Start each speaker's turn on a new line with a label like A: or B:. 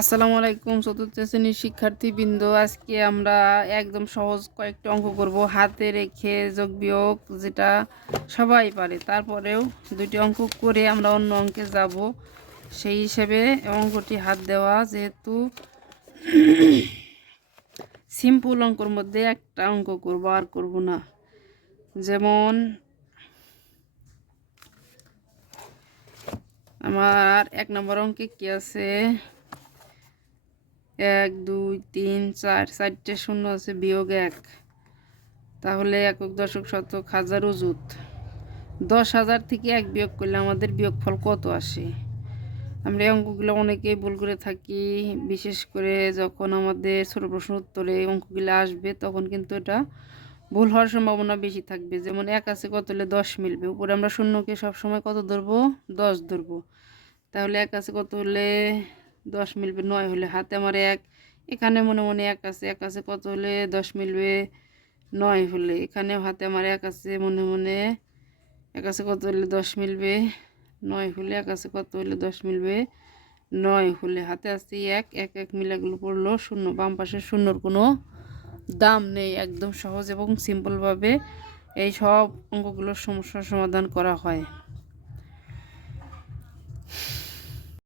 A: আসসালামু আলাইকুম চতুর্থ শ্রেণির শিক্ষার্থীবৃন্দ, আজকে আমরা একদম সহজ কয়েকটি অঙ্ক করব। হাতে রেখে যোগ বিয়োগ, যেটা সবাই পারে। তারপরেও দুটি অঙ্ক করে আমরা অন্য অঙ্কে যাব। সেই হিসেবে অঙ্কটি হাত দেওয়া, যেহেতু সিম্পল অঙ্কর মধ্যে একটা অঙ্ক করব, আর করব না। যেমন আমার এক নম্বর অঙ্কে কি আছে? এক, দুই, তিন, চার, চারটে শূন্য আছে, বিয়োগ এক। তাহলে একক দশক শতক হাজার অজুত দশ হাজার থেকে এক বিয়োগ করলে আমাদের বিয়োগফল কত আসে? আমরা এই অঙ্কগুলো অনেকেই ভুল করে থাকি, বিশেষ করে যখন আমাদের ছোট প্রশ্ন উত্তরে অঙ্কগুলো আসবে, তখন কিন্তু এটা ভুল হওয়ার সম্ভাবনা বেশি থাকবে। যেমন এক আছে কত হলে দশ মিলবে, উপরে আমরা শূন্যকে সবসময় কত ধরবো? দশ ধরবো। তাহলে এক আছে কত হলে দশ মিলবে, নয় হলে হাতে আমার এক, এখানে মনে মনে এক আছে এক আছে কত হলে দশ মিলবে, নয় হলে, এখানে হাতে আমার এক আছে মনে মনে, এক আছে কত হলে দশ মিলবে, নয় হলে এক আছে কত হলে দশ মিলবে, নয় হলে হাতে আছে এক এক এক মিলাগুলো পড়ল শূন্য, বাম পাশে শূন্যর কোনো দাম নেই, একদম সহজ এবং সিম্পলভাবে এই সব অঙ্কগুলোর সমস্যার সমাধান করা হয়।